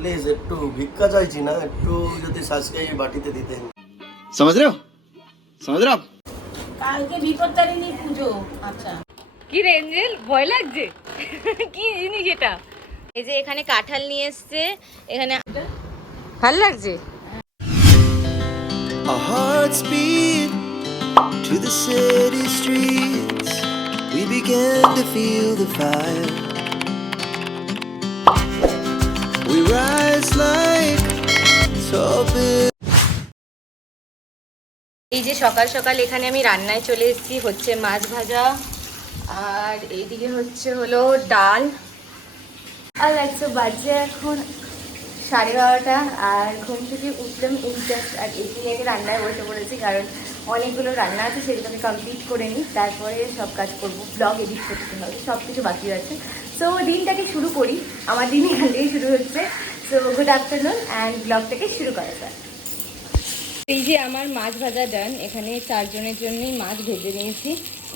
Please একটু ভিক্ষা চাইছি না, একটু যদি সাজকে বাটিতে দিতেন। समझ रहे हो समझ रहे हो आप? কালকে বিপত্তারিণী পুজো। আচ্ছা, কি রে এঞ্জেল, ভয় লাগছে? কি জিনিস এটা? এই যে এখানে কাঁঠাল নিয়ে এসছে, এখানে ভালো লাগছে। Our hearts beat to the city streets. We began to feel the fire. We rise like tall buildings. এই যে সকাল সকাল এখানে আমি রান্নায় চলে এসেছি, হচ্ছে মাছ ভাজা, আর এইদিকে হলো ডাল। আর একশো বাজে এখন 12:30, আর ঘুম থেকে উঠলাম ইনজাস্ট, আর এদিকে আগে রান্নায় বসে পড়েছি কারণ অনেকগুলো রান্না আছে, সেগুলোকে কমপ্লিট করে নিই, তারপরে সব কাজ করবো, ব্লগ এডিট করতে হবে, সব কিছু বাকি আছে। সো দিনটাকে শুরু করি, আমার দিন এখান থেকে শুরু হচ্ছে। সো গুড আফটারনুন অ্যান্ড ব্লগটাকে শুরু করা যায়। এই যে আমার মাছ ভাজা ডান, এখানে 4 জনের জন্যই মাছ ভেজে নিয়েছি,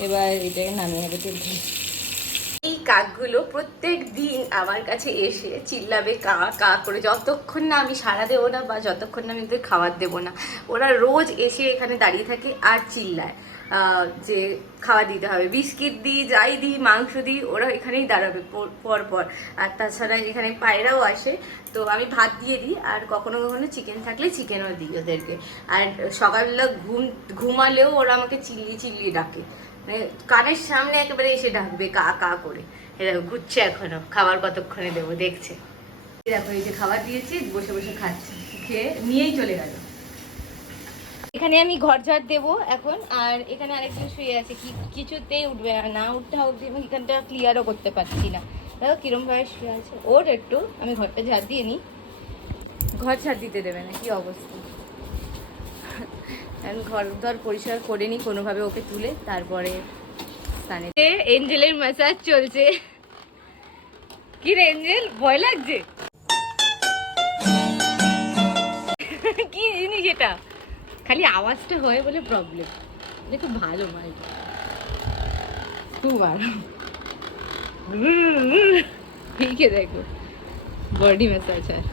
এবার এটাকে নামিয়ে নেবো তেল দিয়ে। এই কাকগুলো প্রত্যেক দিন আমার কাছে এসে চিল্লাবে কা কা করে, যতক্ষণ না আমি সাড়া দেবো না বা যতক্ষণ না আমি ওদের খাবার দেবো না, ওরা রোজ এসে এখানে দাঁড়িয়ে থাকে আর চিল্লায় যে খাওয়া দিতে হবে, বিস্কিট দিই, যাই দিই, মাংস দিই, ওরা এখানেই দাঁড়াবে পর পর। আর তাছাড়া এখানে পায়রাও আসে, তো আমি ভাত দিয়ে দিই, আর কখনো কখনো চিকেন থাকলে চিকেনও দিই ওদেরকে। আর সকালবেলা ঘুমালেও ওরা আমাকে চিল্লিয়ে ডাকে, মানে কানের সামনে একেবারে এসে ডাকবে কা কা করে। এরকম ঘুরছে, এখনো খাবার কতক্ষণে দেবো দেখছে। দেখো এই যে খাবার দিয়েছি, বসে বসে খাচ্ছে, খেয়ে নিয়েই চলে গেল। এখানে আমি ঘর ঝাড় দেবো এখন, আর এখানে আরেকজন শুয়ে আছে, কিছুতেই উঠবে না, উঠতে হবে, আমি এখানটা ক্লিয়ারও করতে পারছি না। দেখো কিরম ভাবে শুয়ে আছে, ওর একটু আমি ঘরটা ঝাড় দিয়ে নিই, ঘর ঝাড় দিতে দেবে না, কি অবস্থা। ঘর ধর পরিষ্কার করে নিই কোনোভাবে, ওকে তুলে তারপরে স্নানে। এঞ্জেলের ম্যাসাজ চলছে। কি রে এঞ্জেল, ভয় লাগছে? কি জিনিস এটা? খালি আওয়াজটা হয় বলে প্রবলেম, এটা খুব ভালো মাল, খুব ভালো। ঠিক আছে, দেখো বডি ম্যাসাজ আর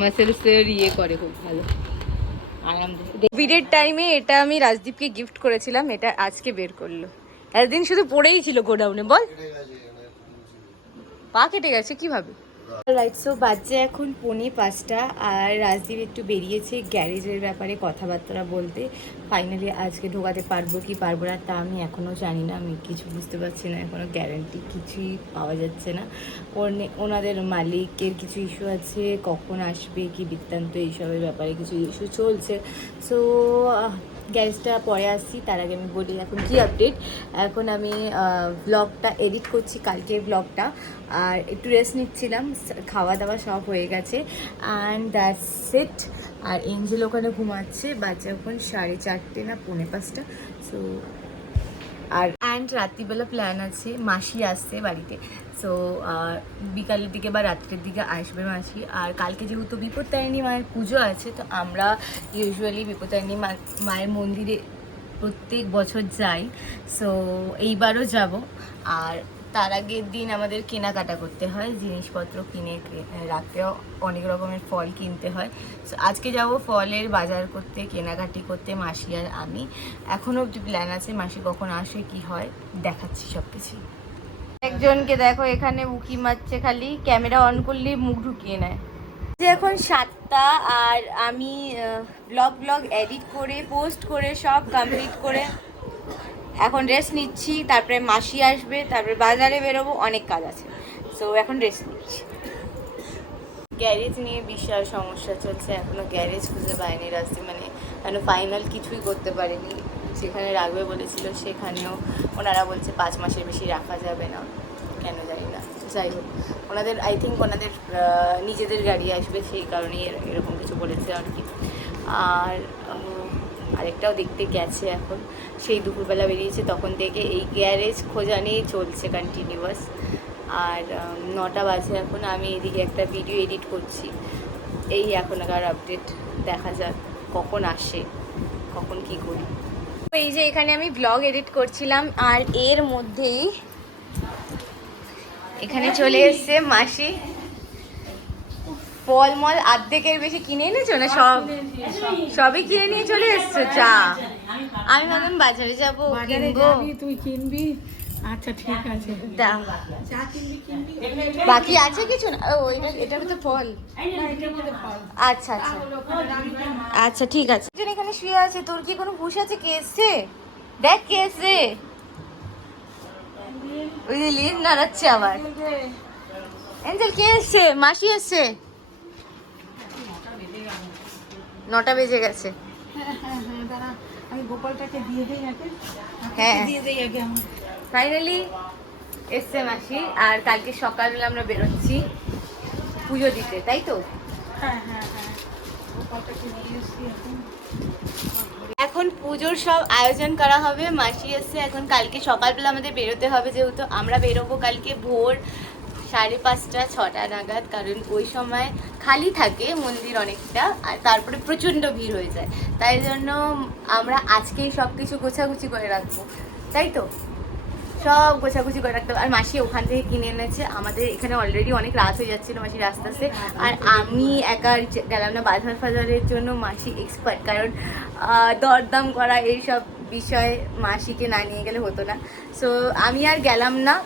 মাসেলসের ইয়ে করে, খুব ভালো আরাম দেয়। কোভিডের টাইমে এটা আমি রাজদীপকে গিফট করেছিলাম, এটা আজকে বের করলো, এতদিন শুধু পড়েই ছিল গোডাউনে। বল, পা কেটে গেছে কিভাবে? রাইট, সো বাজে এখন 4:45, আর রাজদীপ একটু বেরিয়েছে গ্যারেজের ব্যাপারে কথাবার্তা বলতে। ফাইনালি আজকে ঢোকাতে পারবো কি পারবো না তা আমি এখনও জানি না, আমি কিছু বুঝতে পারছি না, এখনও গ্যারান্টি কিছুই পাওয়া যাচ্ছে না। ওনাদের মালিকের কিছু ইস্যু আছে, কখন আসবে কি বৃত্তান্ত এইসবের ব্যাপারে কিছু ইস্যু চলছে। সো গ্যারেজটা পরে আসছি, তার আগে আমি বলি এখন কি আপডেট। এখন আমি ব্লগটা এডিট করছি, কালকের ব্লগটা, আর একটু রেস্ট নিচ্ছিলাম, খাওয়া দাওয়া সব হয়ে গেছে, অ্যান্ড দ্যাটস ইট। আর এঞ্জেল ওখানে ঘুমাচ্ছে, বাচ্চা এখন 4:30 না 4:45। সো আর রাত্রিবেলা প্ল্যান আছে, মাসি আসছে বাড়িতে, সো বিকালের দিকে বা রাত্রের দিকে আসবে মাসি। আর কালকে যেহেতু বিপত্তারিণী মায়ের পুজো আছে, তো আমরা ইউজুয়ালি বিপত্তারিণী মায়ের মন্দিরে প্রত্যেক বছর যাই, সো এইবারও যাব। আর তার আগের দিন আমাদের কেনাকাটা করতে হয়, জিনিসপত্র কিনে রাখতেও অনেক রকমের ফল কিনতে হয়। সো আজকে যাব ফলের বাজার করতে, কেনাকাটি করতে, মাসি আর আমি। এখনও অবধি প্ল্যান আছে, মাসি কখন আসে কি হয় দেখাচ্ছি সব কিছু। একজনকে দেখো এখানে উকি মারছে, খালি ক্যামেরা অন করলে মুখ ঢুকিয়ে নেয়। যে এখন 7টা, আর আমি ব্লগ এডিট করে পোস্ট করে সব কমপ্লিট করে এখন রেস্ট নিচ্ছি, তারপরে মাসি আসবে, তারপরে বাজারে বেরোবো, অনেক কাজ আছে, সো এখন রেস্ট নিচ্ছি। গ্যারেজ নিয়ে বিশাল সমস্যা চলছে, এখনও গ্যারেজ খুঁজে পায়নি রাস্তা, মানে এখনো ফাইনাল কিছুই করতে পারেনি। সেখানে রাখবে বলেছিল, সেখানেও ওনারা বলছে 5 মাসের বেশি রাখা যাবে না, কেন জানি না। যাই হোক, ওনাদের আই থিঙ্ক ওনাদের নিজেদের গাড়ি আসবে, সেই কারণেই এরকম কিছু বলেছে আর কি। আর আরেকটাও দেখতে গেছে, এখন সেই দুপুরবেলা বেরিয়েছে, তখন থেকে এই গ্যারেজ খোঁজা নিয়ে চলছে কন্টিনিউয়াস। আর 9টা বাজে এখন, আমি এদিকে একটা ভিডিও এডিট করছি। এই এখনকার আপডেট, দেখা যাক কখন আসে, কখন কি করি। এই যে এখানে আমি ব্লগ এডিট করছিলাম, আর এর মধ্যেই এখানে চলে এসছে মাসি। ফলমল আর্ধেকের বেশি কিনে এনেছো না? সবই কিনে নিয়ে চলে এসছো? চা আমি ভাবলাম বাজারে যাবো, কিনবো। তুই কিনবি? আচ্ছা ঠিক আছে, দাও। বাকি আছে কিছু না? ও এটার তো ফল। আচ্ছা আচ্ছা আচ্ছা ঠিক আছে। এখানে শুয়ে আছে, তোর কি কোনো হুঁশ আছে? কে এসছে দেখ, কে এসছে। ওই যে লিন নাড়াচ্ছে আবার। এঞ্জেল কে এসছে? মাসি এসছে। 9টা বেজে গেছে। দাঁড়া আমি গোপালটাকে দিয়ে দিই আগে। হ্যাঁ দিয়ে দিই আগে আমি। ফাইনালি এসছে মাসি। আর কালকে সকালবেলা আমরা বেরোচ্ছি পুজো দিতে, তাই তো? হ্যাঁ হ্যাঁ হ্যাঁ, গোপালটাকে নিয়ে এসছি এখন। এখন পুজোর সব আয়োজন করা হবে। মাসি এসছে এখন। কালকে সকালবেলা আমাদের বেরোতে হবে, যেহেতু আমরা বেরোবো কালকে ভোর 5:30 6টা নাগাদ, কারণ ওই সময় খালি থাকে মন্দির অনেকটা, আর তারপরে প্রচণ্ড ভিড় হয়ে যায়। তাই জন্য আমরা আজকেই সব কিছু গোছাগুছি করে রাখবো, তাই তো? সব গোছাগুছি করে রাখতে হবে। আর মাসি ওখান থেকে কিনে এনেছে। আমাদের এখানে অলরেডি অনেক রাত হয়ে যাচ্ছিলো মাসি আস্তে আস্তে। আর আমি একা গেলাম না বাজার ফাজারের জন্য, মাসি এক্সপার্ট, কারণ দরদাম করা এইসব বিষয়ে মাসিকে না নিয়ে গেলে হতো না। সো আমি আর গেলাম না।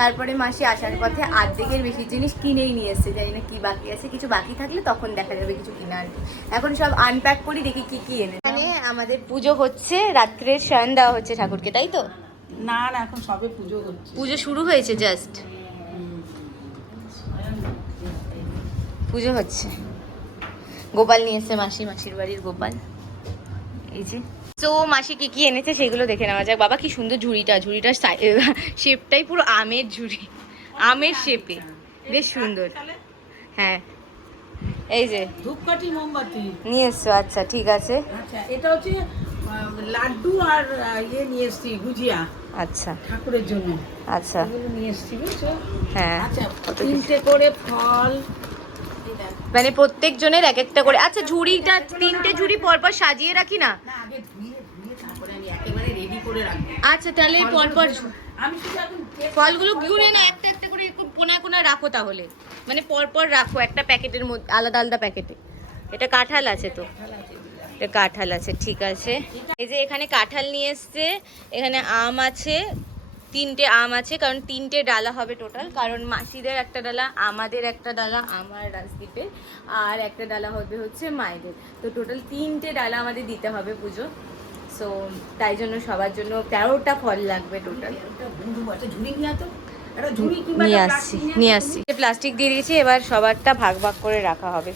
তারপরে মাসি আসার পথে অর্ধেকের বেশি জিনিস কিনেই নিয়ে এসছে। জানি না কি বাকি আছে, কিছু বাকি থাকলে তখন দেখা যাবে কিছু কিনা আর কি। এখন সব আনপ্যাক করি, দেখি কি কি এনে। এখানে আমাদের পুজো হচ্ছে, রাত্রের শয়ন দেওয়া হচ্ছে ঠাকুরকে, তাই তো? না না, এখন সবে পুজো হচ্ছে। পুজো শুরু হয়েছে, জাস্ট পুজো হচ্ছে। গোপাল নিয়ে এসছে মাসি, মাসির বাড়ির গোপাল। এই যে তো মাসি কি কি এনেছে সেগুলো দেখে নেওয়া যাক। বাবা কি সুন্দর ঝুড়িটার শেপটাই পুরো আমের ঝুড়ি, আমের শেপে, বেশ সুন্দর। হ্যাঁ এই যে ধূপকাঠি মোমবাতি নিয়ে এসছো। আচ্ছা ঠিক আছে। আচ্ছা এটা হচ্ছে লাড্ডু আর ইয়ে নিয়ে এসছি, গুজিয়া। আচ্ছা ঠাকুরের জন্য। আচ্ছা এগুলো নিয়ে এসছি, বুঝছো? হ্যাঁ আচ্ছা 3টে করে ফল, মানে প্রত্যেক জনের এক একটা করে। আচ্ছা ঝুড়িটা 3টে ঝুড়ি পরপর সাজিয়ে রাখি না? না আগে ধুয়ে ধুয়ে তারপরে আমি একেবারে রেডি করে রাখবো। আচ্ছা তাহলে পরপর আমি শুধু এখন ফলগুলো গুনে না একটা একটা করে কোনায় কোনায় রাখো, তাহলে মানে পরপর রাখো একটা প্যাকেটের মধ্যে, আলাদা আলাদা প্যাকেটে। এটা কাঁঠাল আছে তো? এটা কাঁঠাল আছে, ঠিক আছে। এই যে এখানে কাঁঠাল নিয়ে এসছে, এখানে আম আছে, 3টে আম আছে, কারণ 3টে ডালা হবে টোটাল। কারণ মাসিদের একটা ডালা, আমাদের একটা ডালা, আমার রাজদীপের, আর একটা ডালা হবে হচ্ছে মায়েদের। তো টোটাল 3টে ডালা আমাদের দিতে হবে পুজো। সো তাই জন্য সবার জন্য 13টা ফল লাগবে টোটাল। নিয়ে আসছি প্লাস্টিক দিয়ে দিয়েছি, এবার সবারটা ভাগ ভাগ করে রাখা হবে।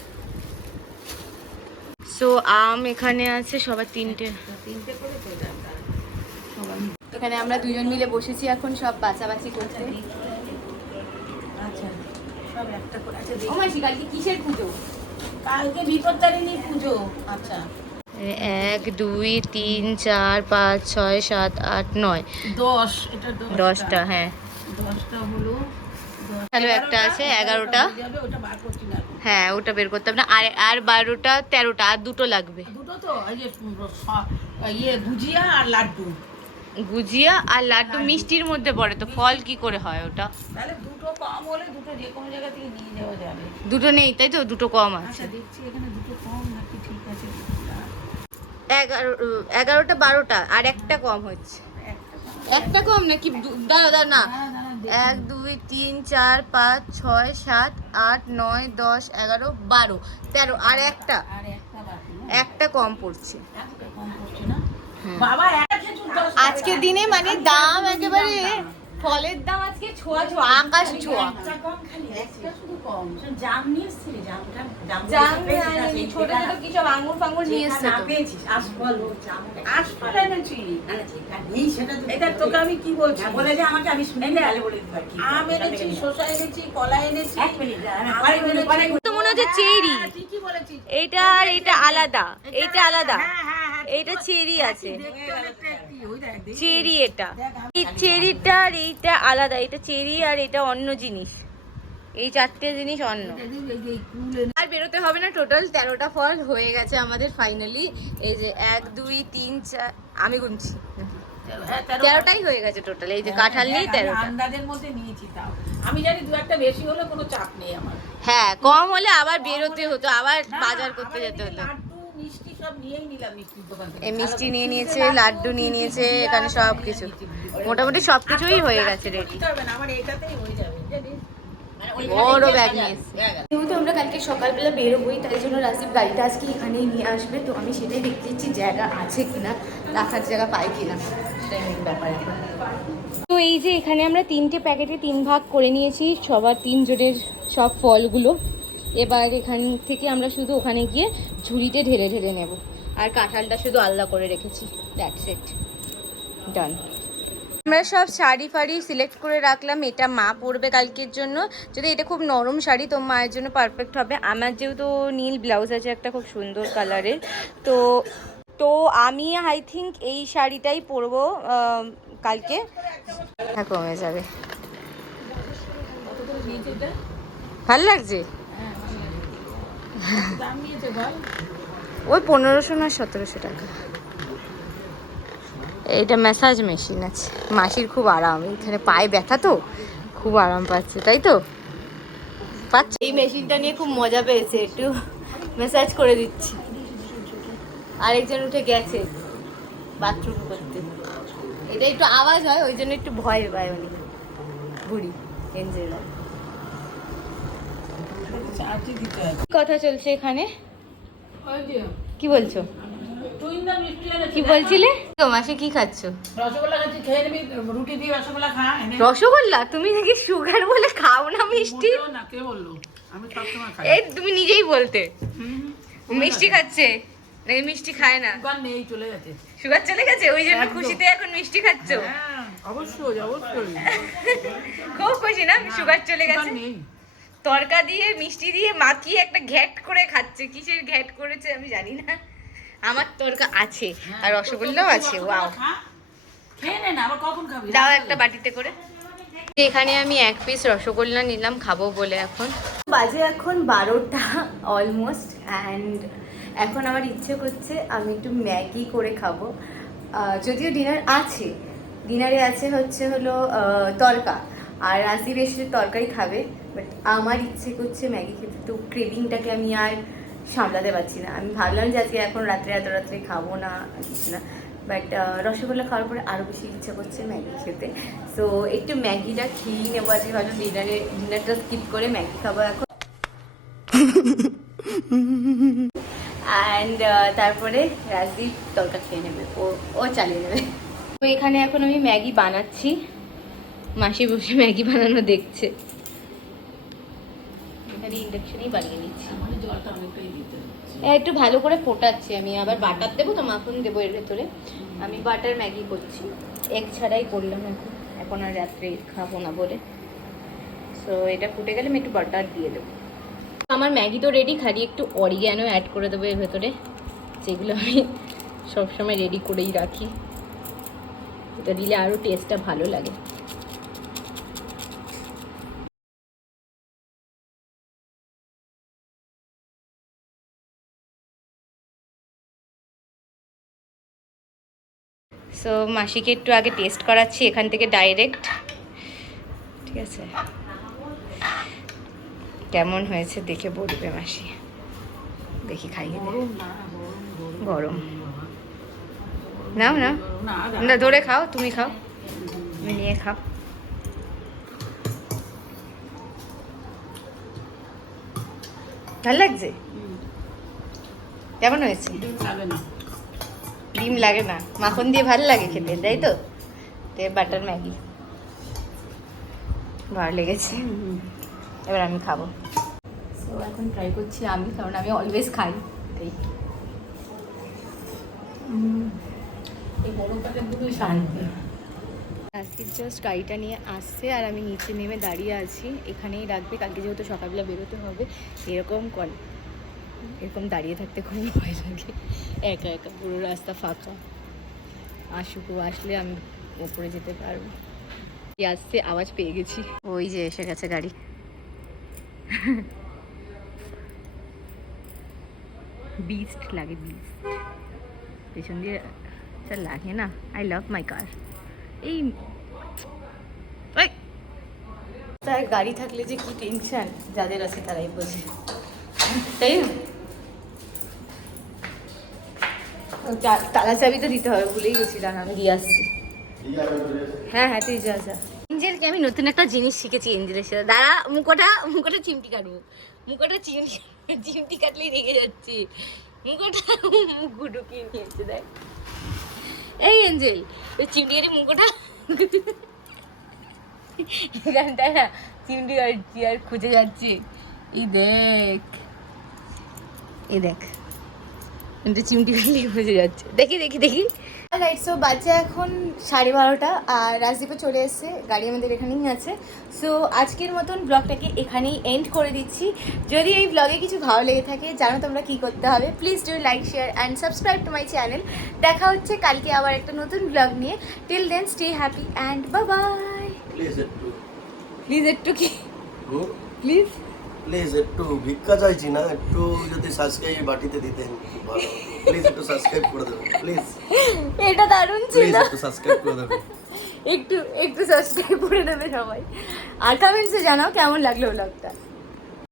সো আম এখানে আছে সবার 3টে। এখানে আমরা দুজন মিলে বসেছি এখন সব বাছাবাছি করতে। আচ্ছা সব একটা করে। আচ্ছা ও মাসি কালকে কিসের পুজো? কালকে বিপত্তারিণী পুজো। আচ্ছা 1 2 3 4 5 6 7 8 9 10, এটা 10টা। হ্যাঁ 10টা হলো। তাহলে একটা আছে 11টা। ওটা বার করছি না এখন। হ্যাঁ ওটা বের করতে হবে না। আর 12টা 13টা, আর 2টো লাগবে। দুটো তো এই যে ইয়ে গুজিয়া আর লাড্ডু। গুজিয়া আর লাড্ডু মিষ্টির মধ্যে পড়ে, তো ফল কি করে হয় ওটা? তাহলে দুটো কম হলে দুটো যে কোনো জায়গা থেকে নিয়ে যাওয়া যাবে। দুটো নেই তাই তো? দুটো কম আছে। আচ্ছা দেখছি এখানে দুটো কম নাকি, ঠিক আছে। 11টা 12টা আর একটা কম হচ্ছে। একটা কম নাকি? দাঁড়া না। 1 2 3 4 5 6 7 8 9 10 11 12 13 আর একটা আর একটা বাকি না? একটা কম পড়ছে। একটা কম করছে না বাবা। একটা খেজুর 10 আজকের দিনে মানে দাম একেবারে, ফলের দাম আজকে ছোঁয়া ছোঁয়া, আকাশ ছোঁয়া। একটা শুধু কম। জাম নিয়ে এসেছিস? জাম আনিনি, ছোট ছোট কি সব আঙ্গুর ফাঙ্গুর নিয়ে এসছে তো। আশফল এনেছি। এটা তোকে আমি কি বলছি? আম এনেছি, শসা এনেছি, কলা এনেছি। তো মনে হচ্ছে চেরি। হ্যাঁ, ঠিকই বলেছিস। এইটা আর এটা আলাদা, এইটা আলাদা, এইটা চেরি আছে, দেখতে অনেকটা একই। ওই দেখ, দেখি। চেরি। এটা এই চেরিটা আর এইটা আলাদা, এটা চেরি আর এটা অন্য জিনিস। এই 4টে জিনিস অন্য। এই যে কুল এনে আর বেরোতে হবে না। টোটাল 13টা ফল হয়ে গেছে আমাদের ফাইনালি। এই যে 1 2 3 4, আমি গুনছি 13টাই হয়ে গেছে টোটাল। এই যে কাঁঠাল নিয়ে 13টা। আন্দাজের মধ্যে নিয়েছি তাও। আমি জানি দু একটা বেশি হলে কোনো চাপ নেই আমার। হ্যাঁ, কম হলে আবার বেরোতে হতো, আবার বাজার করতে যেতে হতো। লাড্ডু মিষ্টি সব নিয়েই নিলাম মিষ্টির দোকান থেকে। এই মিষ্টি নিয়ে নিয়েছে, লাড্ডু নিয়ে নিয়েছে, এখানে সব কিছু মোটামুটি সব কিছুই হয়ে গেছে রেডি। আমার এটাতেই হয়ে যাবে জানিস। বড় ব্যাগ নিয়েছে। যেহেতু আমরা কালকে সকালবেলা বেরোবোই, তাই জন্য রাজীব গাড়িটা আজকে এখানেই নিয়ে আসবে। তো আমি সেটাই দেখতে দিচ্ছি জায়গা আছে কিনা, রাখার জায়গা পাই কিনা, সেটাই মেন ব্যাপার এখন। তো এই যে এখানে আমরা 3টে প্যাকেটে 3 ভাগ করে নিয়েছি সবার 3 জনের সব ফলগুলো। এবার এখান থেকে আমরা শুধু ওখানে গিয়ে ঝুড়িতে ঢেলে ঢেলে নেব। আর কাঁঠালটা শুধু আলাদা করে রেখেছি, দ্যাটস ইট, ডান। আমরা সব শাড়ি ফাড়ি সিলেক্ট করে রাখলাম। এটা মা পরবে কালকের জন্য, যদি এটা খুব নরম শাড়ি তো মায়ের জন্য পারফেক্ট হবে। আমার যেহেতু নীল ব্লাউজ আছে একটা খুব সুন্দর কালারের, তো আমি আই থিঙ্ক এই শাড়িটাই পরবো কালকে। কমে যাবে, ভাল লাগছে। ওই 1500 না 1700 টাকা। এইটা ম্যাসাজ মেশিন আছে, মাসির খুব আরাম, এখানে পায়ে ব্যথা তো খুব আরাম পাচ্ছে, তাই তো পাচ্ছে। এই মেশিনটা নিয়ে খুব মজা পেয়েছে, একটু ম্যাসাজ করে দিচ্ছি। আরেকজন উঠে গেছে বাথরুম করতে, এটা একটু আওয়াজ হয় ওই জন্য একটু ভয় পায় উনি, বুড়ি এঞ্জেলা। কথা চলছে এখানে, কি বলছো? কি বলছিলে? তো মাসি কি খাচ্ছ? রসগোল্লা খাচ্ছি, খেয়ে নিবি, রুটি দিয়ে রসগোল্লা খা। রসগোল্লা? তুমি নাকি সুগার বলে খাও না মিষ্টি? না, কে বললো? আমি সবসময় খাই। এই তুমি নিজেই বলতে মিষ্টি খাচ্ছে, নাকি মিষ্টি খায় না? সুগার নেই, চলে গেছে। সুগার চলে গেছে, ওই জন্য খুশিতে এখন মিষ্টি খাচ্ছ? হ্যাঁ, অবশ্যই অবশ্যই। খুব খুশি না সুগার চলে গেছে? নেই। তরকা দিয়ে মিষ্টি দিয়ে মাখিয়ে একটা ঘ্যাট করে খাচ্ছে। কিসের ঘ্যাট করেছে আমি জানি না, আমার তরকা আছে আর রসগোল্লাও আছে। ওয়াও, খেয়ে নে না, আবার কখন খাবি? দাও একটা বাটিতে করে। এখানে আমি 1 পিস রসগোল্লা নিলাম খাবো বলে। এখন বাজে এখন 12টা অলমোস্ট, অ্যান্ড এখন আমার ইচ্ছে করছে আমি একটু ম্যাগি করে খাবো। যদিও ডিনার আছে, ডিনারে আছে হলো তরকা, আর রাজদীপ এসে তরকারি খাবে, বাট আমার ইচ্ছে করছে ম্যাগি খেতে। তো ক্রেভিংটাকে আমি আর সামলাতে পারছি না। আমি ভাবলাম যে আজকে এখন রাত্রে এত রাত্রে খাবো না, কিছু না, বাট রসগোল্লা খাওয়ার পরে আরও বেশি ইচ্ছা করছে ম্যাগি খেতে। সো একটু ম্যাগিটা খেয়েই নেবো আজকে, ভালো ডিনারটা স্কিপ করে ম্যাগি খাবো এখন। অ্যান্ড তারপরে রাজদীপ তরকা খেয়ে নেবে, ও চালিয়ে নেবে। তো এখানে এখন আমি ম্যাগি বানাচ্ছি, মাসি বসে ম্যাগি বানানো দেখছে। এখানে ইন্ডাকশনেই বানিয়ে নিচ্ছি। জলটা অনেকটাই দিতে হবে। একটু ভালো করে ফোটাচ্ছি আমি, আবার বাটার দেবো তো, মাখন দেবো এর ভেতরে। আমি বাটার ম্যাগি করছি, এগ ছাড়াই করলাম এখন আর রাত্রে খাবো না বলে। সো এটা ফুটে গেলে আমি একটু বাটার দিয়ে দেবো। আমার ম্যাগি তো রেডি, খালি একটু অরিগ্যানো অ্যাড করে দেবো এর ভেতরে, যেগুলো আমি সবসময় রেডি করেই রাখি। এটা দিলে আরও টেস্টটা ভালো লাগে। সো মাসিকে একটু আগে টেস্ট করাচ্ছি এখান থেকে ডাইরেক্ট, ঠিক আছে? কেমন হয়েছে দেখে বলবে মাসি। দেখি খাইয়ে গরম নাও না, না ধরে খাও, তুমি খাও, তুমি নিয়ে খাও। ভাল লাগছে? কেমন হয়েছে? ডিম লাগে না, মাখন দিয়ে ভালো লাগে খেতে, তাই তো? বাটার ম্যাগি ভালো লেগেছে, এবার আমি খাবো। সো এখন ট্রাই করছি আমি, কারণ আমি অলওয়েজ খাই, তাই। এই গরমটাতে খুবই শান্তি। রাজদীপ জাস্ট গাড়িটা নিয়ে আসছে আর আমি নিচে নেমে দাঁড়িয়ে আছি, এখানেই রাখবে। কালকে যেহেতু সকালবেলা বেরোতে হবে, এরকম দাঁড়িয়ে থাকতে খুব ভয় লাগে, একা একা পুরো রাস্তা ফাঁকা। আসলে আমি ওপরে যেতে পারবো। আসছে, আওয়াজ পেয়ে গেছি, ওই যে এসে গেছে গাড়ি। বিস্ট লাগে, বিস্ট পেছন দিয়ে লাগে না। আই লাভ মাই কার। এই রাস্তায় গাড়ি থাকলে যে কি টেনশন, যাদের আছে তারাই বোঝে, তাই না? তালা চাবি তো দিতে হবে, ভুলেই গেছি, দাঁড়া আমি দিয়ে আসছি। হ্যাঁ হ্যাঁ তুই যা যা। এঞ্জেলকে আমি নতুন একটা জিনিস শিখেছি এঞ্জেলের সাথে। দাঁড়া, মুখোটা চিমটি কাটবো, মুখোটা চিমটি কাটলেই রেগে যাচ্ছে, মুখোটা মুখ ঢুকিয়ে নিয়েছে দেখ। এই এঞ্জেল, ওই চিমটি কাটি মুখোটা এখানটায় না চিমটি কাটছি আর খুঁজে যাচ্ছি। এই দেখ, এই দেখ, কিন্তু চিমটি কাটলেই খুঁজে যাচ্ছে। দেখি দেখি দেখি। রাইট, সো বাচ্চা এখন 12:30 আর রাজদীপও চলে এসছে, গাড়ি আমাদের এখানেই আছে। সো আজকের মতন ব্লগটাকে এখানেই এন্ড করে দিচ্ছি। যদি এই ব্লগে কিছু ভালো লেগে থাকে, জানো তোমরা কী করতে হবে, please do like, share and subscribe to my channel. দেখা হচ্ছে কালকে আবার একটা নতুন ব্লগ নিয়ে। Till then stay happy and bye. Please একটু কি প্লিজ প্লিজ একটু ভিক্ষা চাইছি না, একটু যদি সাবস্ক্রাইব বাটিতে দিতেন খুব ভালো। প্লিজ একটু সাবস্ক্রাইব করে দেবেন প্লিজ। এটা দারুণ ছিল। প্লিজ একটু সাবস্ক্রাইব করে দেবেন। একটু সাবস্ক্রাইব করে দেবে সবাই, আর কমেন্টসে জানাও কেমন লাগলো ব্লগটা।